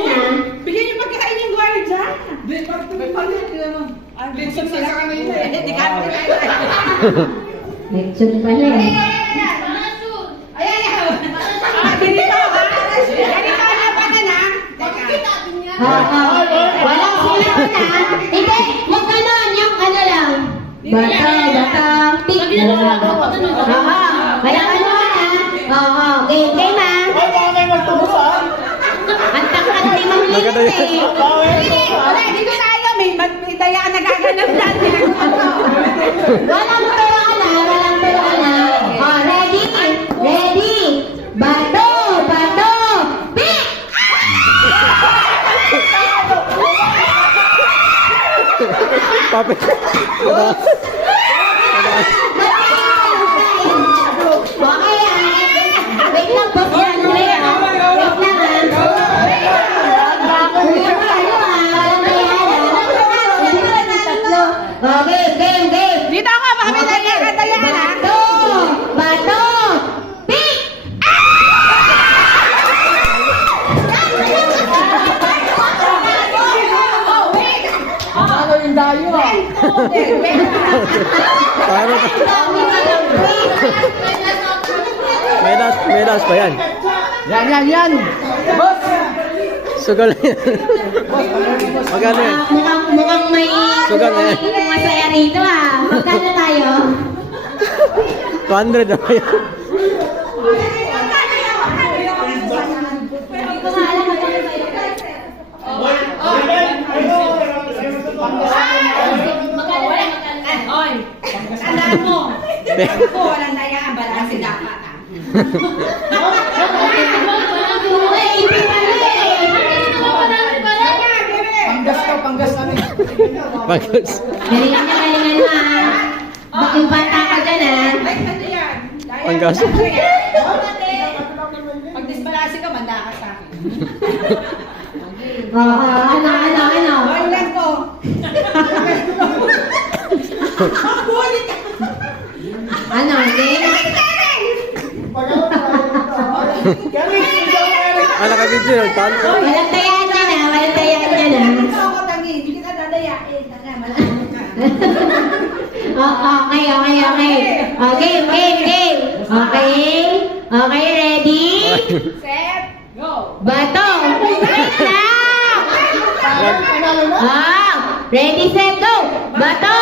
na. Bigyan niyo pagkakain yung gwardiya. May palit naman. Ay, lechon sila kanina eh. Hindi ka Lechon pala eh. Ayan. Ganito ha. Ganito na ba na? Walang sila na. Hindi, yung ganon, yung ano lang. Bata, pik. Walang ano na. Game na. Ay, baka may magtubusan. Ang takat ni Mahilit eh. Dito tayo, may dayaan na gaganap dyan. Walang turuan na, walang turuan na. Ready? Ready? Bato, pik! Papit. Okay, wait lang, boss Andre, wait lang, Okay, game. Dito ako, baka may dayaan ha. Bato, pik! Ano yung dayo ah? Paano? May das pa yan. Yan. Boss! Sugal yan. Magkano yan? Mukhang may Sugal na yan. masaya rito ah. Magkano tayo? 200 na ba yan? Hindi ko nga alam magkano tayo. Oy, tandaan mo. Ako, walang dayaan, balanse dapat ha. Panggas kami. Bagus. Galingan mo ah. Baka yung bata ka dyan ah. Ay, ano yan? Panggas. Pag disbalase ka, manda ka sa akin. Ano? Oy, lang ko. Ano, game? Ano ka video? Talo. Walang tayaan dyan ah. Walang tayaan dyan ah. Ito ako, tangi. Hindi kita dadayain. Tanga, malaman ka. Game. Okay, ready? Set, go. Bato! Wait lang! Ready, set, go! Bato!